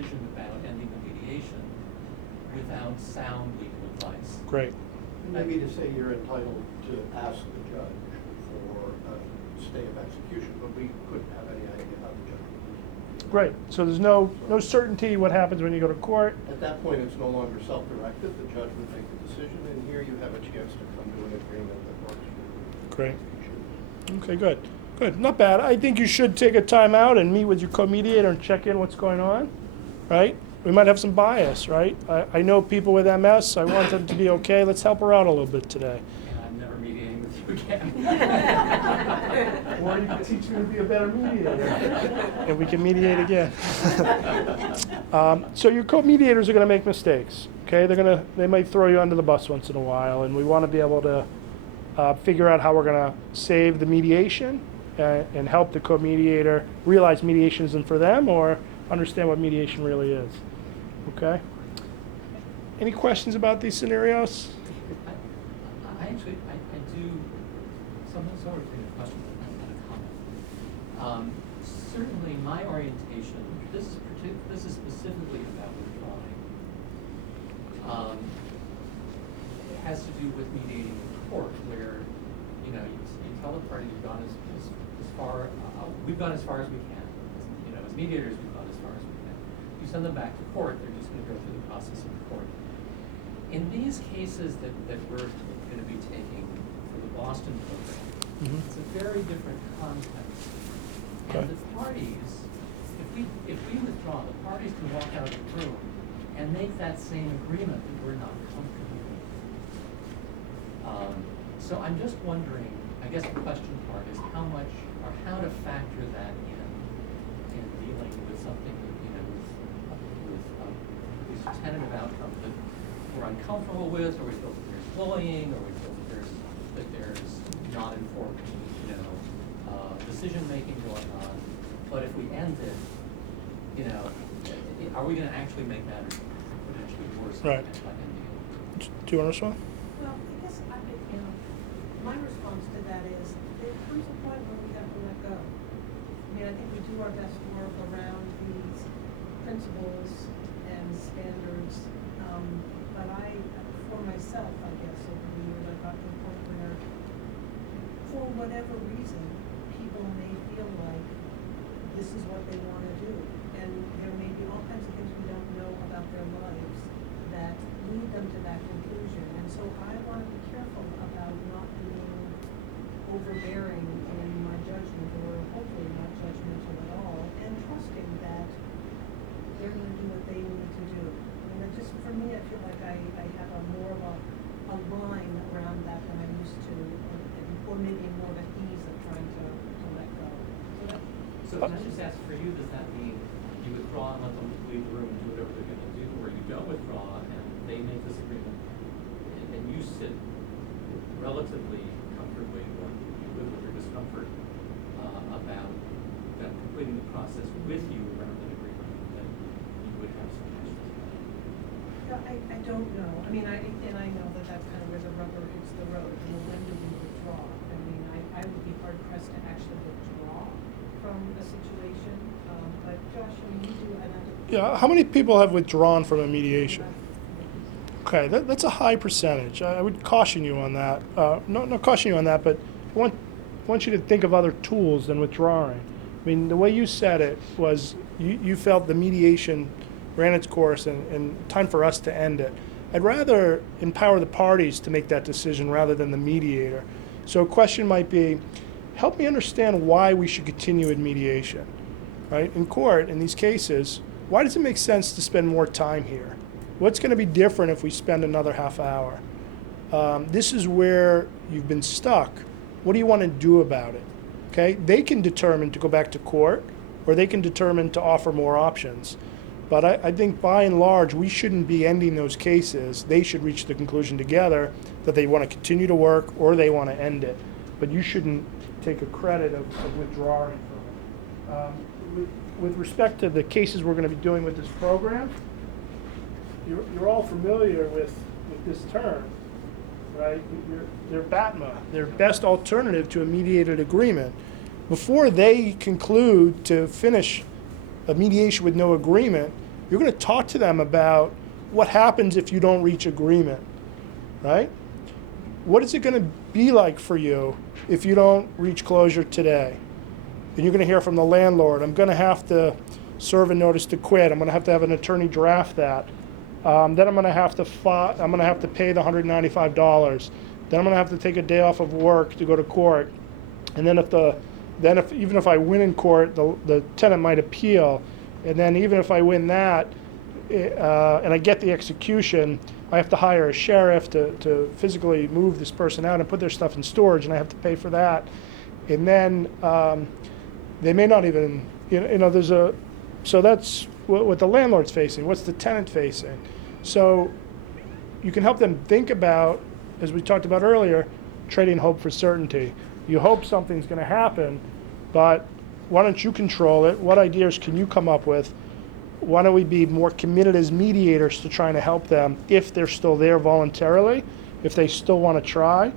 decision about ending the mediation without sound legal advice. Great. Maybe to say you're entitled to ask the judge for a stay of execution, but we couldn't have any idea how the judge would do. Great. So there's no certainty what happens when you go to court. At that point, it's no longer self-directed. The judge would make the decision, and here you have a chance to come to an agreement that works for you. Great. Okay, good. Good. Not bad. I think you should take a time out and meet with your co-mediator and check in what's going on, right? We might have some bias, right? I know people with MS. I want them to be okay. Let's help her out a little bit today. And I'm never mediating with you again. Or you can teach me to be a better mediator. And we can mediate again. So your co-mediators are going to make mistakes, okay? They might throw you under the bus once in a while, and we want to be able to figure out how we're going to save the mediation and help the co-mediator realize mediation isn't for them or understand what mediation really is. Okay? Any questions about these scenarios? I do something sort of a question and a comment. Certainly, my orientation. This is specifically about withdrawing. It has to do with mediating in court, where you tell the party you've gone as far. We've gone as far as we can. As mediators, we've gone as far as we can. You send them back to court. They're just going to go through the process of court. In these cases that we're going to be taking for the Boston program, it's a very different context. Okay. And the parties, if we withdraw, the parties can walk out of the room and make that same agreement that we're not comfortable with. So I'm just wondering, I guess the question part is how much or how to factor that in dealing with something with these tentative outcomes that we're uncomfortable with, or we feel that there's bullying, or we feel that there's not informed, decision making going on. But if we end it, are we going to actually make matters potentially worse Right. by ending it? Do you want to respond? Well, I guess my response to that is there comes a point where we have to let go. I think we do our best work around these principles and standards, but for myself, I guess, over the years, I've gotten to the point where, for whatever reason, people may feel like this is what they want to do, and there may be all kinds of things we don't know about their lives that lead them to that conclusion. And so I want to be careful about not being overbearing in my judgment, or hopefully not judgmental at all, and trusting that they're going to do what they need to do. For me, I feel like I have more of a line around that than I used to, or maybe more of an ease of trying to let go. So can I just ask for you, does that mean you withdraw and let them leave the room and do whatever they're going to do, or you don't withdraw and they make this agreement and you sit relatively comfortably or you live with your discomfort about them completing the process with you around an agreement that you would have some questions about? I don't know. I know that that's kind of where the rubber hits the road. When do we withdraw? I would be hard pressed to actually withdraw from a situation. But Josh, you do. Yeah. How many people have withdrawn from a mediation? Okay, that's a high percentage. I would caution you on that. Not caution you on that, but I want you to think of other tools than withdrawing. The way you said it was you felt the mediation ran its course and time for us to end it. I'd rather empower the parties to make that decision rather than the mediator. So a question might be, help me understand why we should continue in mediation. Right? In court, in these cases, why does it make sense to spend more time here? What's going to be different if we spend another half hour? This is where you've been stuck. What do you want to do about it? Okay? They can determine to go back to court, or they can determine to offer more options. But I think by and large, we shouldn't be ending those cases. They should reach the conclusion together that they want to continue to work or they want to end it. But you shouldn't take a credit of withdrawing from it. With respect to the cases we're going to be doing with this program, you're all familiar with this term, right? They're BATMA, their best alternative to a mediated agreement. Before they conclude to finish a mediation with no agreement, You're going to talk to them about what happens if you don't reach agreement, right? What is it going to be like for you if you don't reach closure today? And you're going to hear from the landlord, I'm going to have to serve a notice to quit. I'm going to have an attorney draft that. Then I'm going to have to pay the $195. Then I'm going to have to take a day off of work to go to court. And then even if I win in court, the tenant might appeal. And then even if I win that, and I get the execution, I have to hire a sheriff to physically move this person out and put their stuff in storage, and I have to pay for that. And then they may not even, so that's what the landlord's facing. What's the tenant facing? So you can help them think about, as we talked about earlier, trading hope for certainty. You hope something's going to happen, but why don't you control it? What ideas can you come up with? Why don't we be more committed as mediators to trying to help them if they're still there voluntarily, if they still want to try,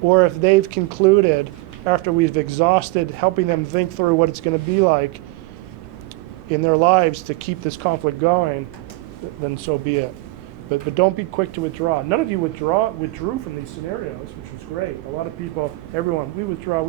or if they've concluded after we've exhausted helping them think through what it's going to be like in their lives to keep this conflict going, then so be it. But don't be quick to withdraw. None of you withdrew from these scenarios, which was great. A lot of people, everyone, we withdraw.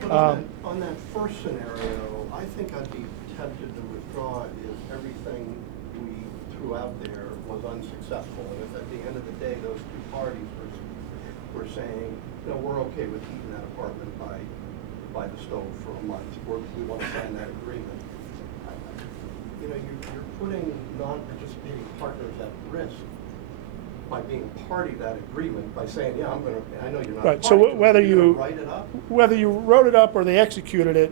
But on that first scenario, I think I'd be tempted to withdraw if everything we threw out there was unsuccessful. And if at the end of the day, those two parties were saying, we're okay with heating that apartment by the stove for a month, we want to sign that agreement. You're putting non-participating partners at risk by being party to that agreement, by saying, I know you're not Right. party So to it, whether you're you gonna write it up? whether you wrote it up or they executed it,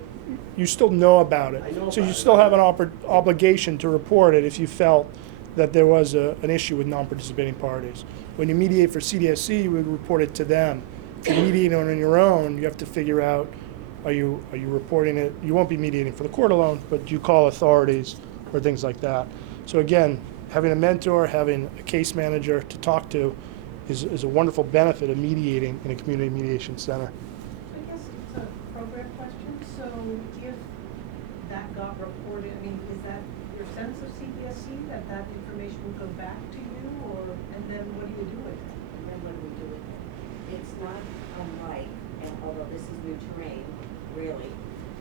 you still know about it. I know So you about still it. have an obligation to report it if you felt that there was an issue with non-participating parties. When you mediate for CDSC, you would report it to them. If you're mediating on your own, you have to figure out, are you reporting it? You won't be mediating for the court alone, but you call authorities or things like that. So again, having a mentor, having a case manager to talk to is a wonderful benefit of mediating in a community mediation center. I guess it's a program question, so if that got reported, is that your sense of CPSC, that information will go back to you, and then what do you do with it? And then what do we do with it? It's not unlike, and although this is new terrain, really,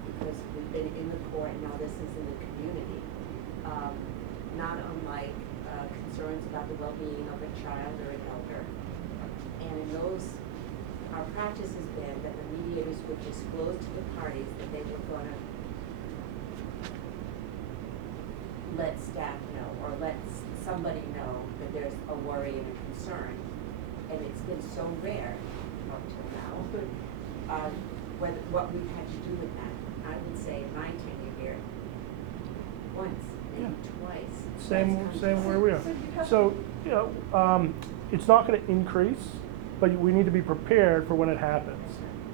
because we've been in the court, now this is in the community, not unlike concerns about the well-being of a child or an elder. And in those, our practice has been that the mediators would disclose to the parties that they were going to let staff know or let somebody know that there's a worry and a concern. And it's been so rare up till now, what we've had to do with that. I would say in my tenure here, once, maybe twice. Same where we are. So, it's not going to increase, but we need to be prepared for when it happens.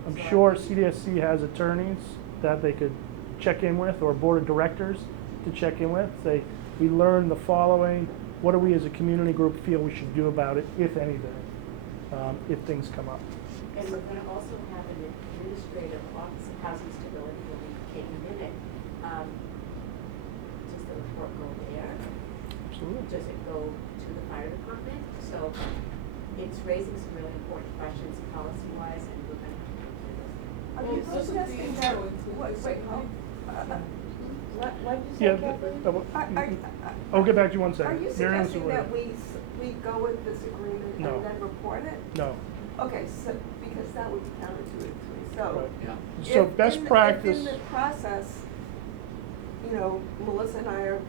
I'm sure CDSC has attorneys that they could check in with, or board of directors to check in with. Say, we learned the following. What do we as a community group feel we should do about it, if anything, if things come up? And we're going to also have an administrative office of housing stability when we take a minute. Does the report go there? Absolutely. Does it go to the fire department? So it's raising some really important questions policy-wise, and we're going to have to go through this. Are you suggesting that, what did you Yeah, say, Kathleen? I'll get back to you one Are second. you Mary Ann's suggesting aware. that we go with this agreement No. and then report it? No. Okay, so, because that would be counterintuitive. So, Right. Yeah. So if best practice. If in the process, Melissa and I are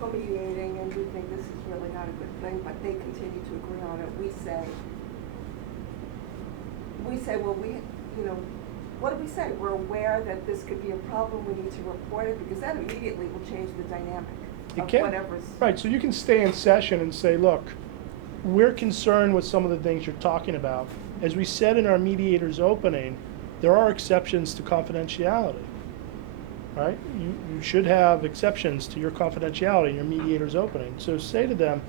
co-mediating and we think this is really not a good thing, but they continue to agree on it, we say, well, what do we say? We're aware that this could be a problem, we need to report it, because that immediately will change the dynamic You of can, whatever's. right, so you can stay in session and say, look, we're concerned with some of the things you're talking about. As we said in our mediator's opening, there are exceptions to confidentiality, right? You should have exceptions to your confidentiality in your mediator's opening. So say to them,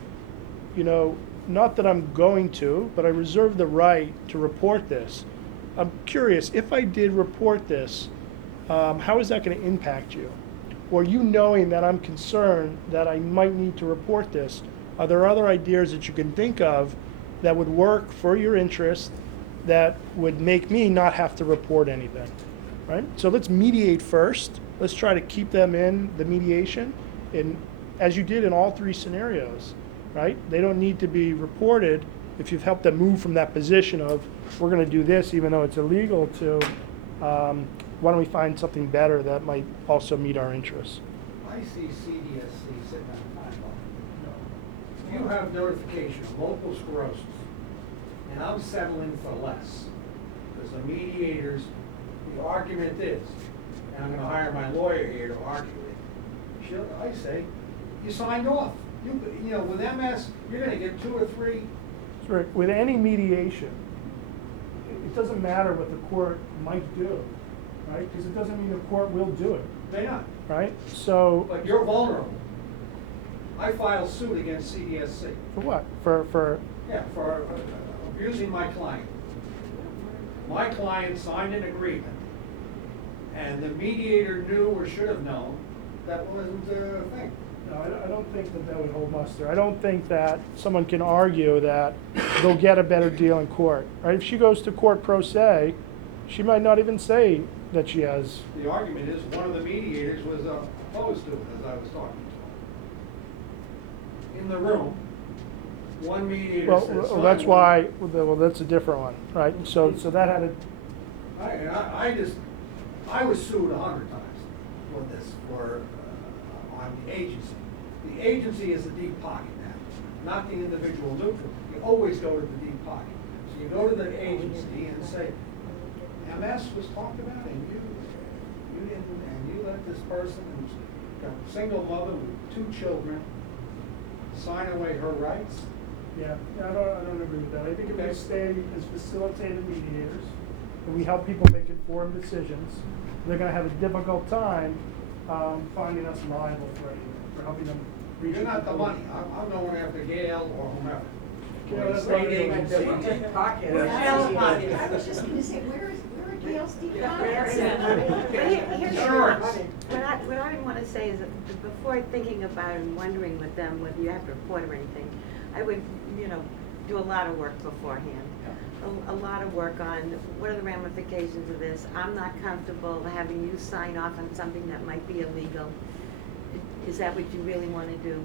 not that I'm going to, but I reserve the right to report this. I'm curious, if I did report this, how is that going to impact you? or you knowing that I'm concerned that I might need to report this, are there other ideas that you can think of that would work for your interest that would make me not have to report anything, right? So let's mediate first. Let's try to keep them in the mediation, and as you did in all three scenarios, right? They don't need to be reported if you've helped them move from that position of, we're going to do this even though it's illegal, to why don't we find something better that might also meet our interests. I see CDSC sitting on a time bomb. You have notification of multiple sclerosis, and I'm settling for less. Because the mediators, the argument is, and I'm gonna hire my lawyer here to argue it. I say, you signed off. You know, with MS, you're gonna get 2 or 3. Right. With any mediation, it doesn't matter what the court might do, right? Because it doesn't mean the court will do it, They're not. right? So, But you're vulnerable. I filed suit against CDSC. for what? For Yeah, for abusing my client. My client signed an agreement, and the mediator knew or should have known that wasn't a thing. No, I don't think that that would hold muster. I don't think that someone can argue that they'll get a better deal in court, right? If she goes to court pro se, she might not even say that she has. The argument is one of the mediators was opposed to it, as I was talking to him. In the room, one mediator Well, said, well, that's why. Well, that's a different one, right? So that had a. I was sued 100 times for this, on the agency. The agency is the deep pocket now, not the individual neutral. You always go to the deep pocket. So you go to the agency and say, MS was talked about, and you didn't, and you let this person who's got a single mother with 2 children sign away her rights. Yeah, I don't agree with that. I think if we stay as facilitated mediators, and we help people make informed decisions, they're going to have a difficult time finding us liable for helping them reach. You're not the money. I'm going after Gail or whomever. Gail, Or that's state not even agency. different. I was just gonna say, where are Gail's deep pockets? Insurance. What I would wanna say is that before thinking about and wondering with them whether you have to report or anything, I would, do a lot of work beforehand. A lot of work on what are the ramifications of this. I'm not comfortable having you sign off on something that might be illegal. Is that what you really want to do?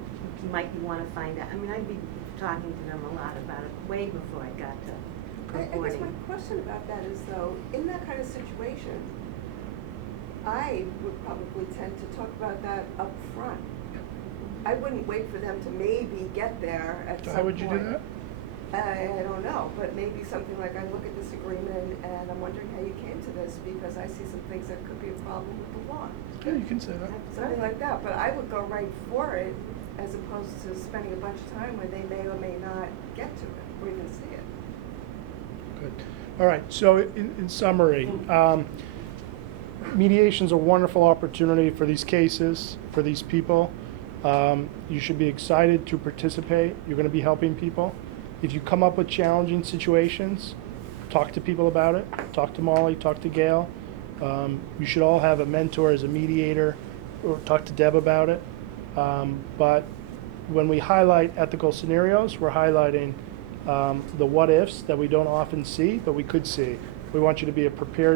Might you want to find out? I mean, I'd be talking to them a lot about it way before I got to I guess reporting. my question about that is though, in that kind of situation, I would probably tend to talk about that up front. I wouldn't wait for them to maybe get there at some point. How would you do that? I don't know, but maybe something like, I look at this agreement and I'm wondering how you came to this because I see some things that could be a problem with the law. Yeah, you can say that. Something like that, but I would go right for it as opposed to spending a bunch of time where they may or may not get to it or even see it. Good. All right, so in summary, mediation is a wonderful opportunity for these cases, for these people. You should be excited to participate. You're going to be helping people. If you come up with challenging situations, talk to people about it. Talk to Molly, talk to Gail. You should all have a mentor as a mediator, or talk to Deb about it. But when we highlight ethical scenarios, we're highlighting the what ifs that we don't often see, but we could see. We want you to be a prepared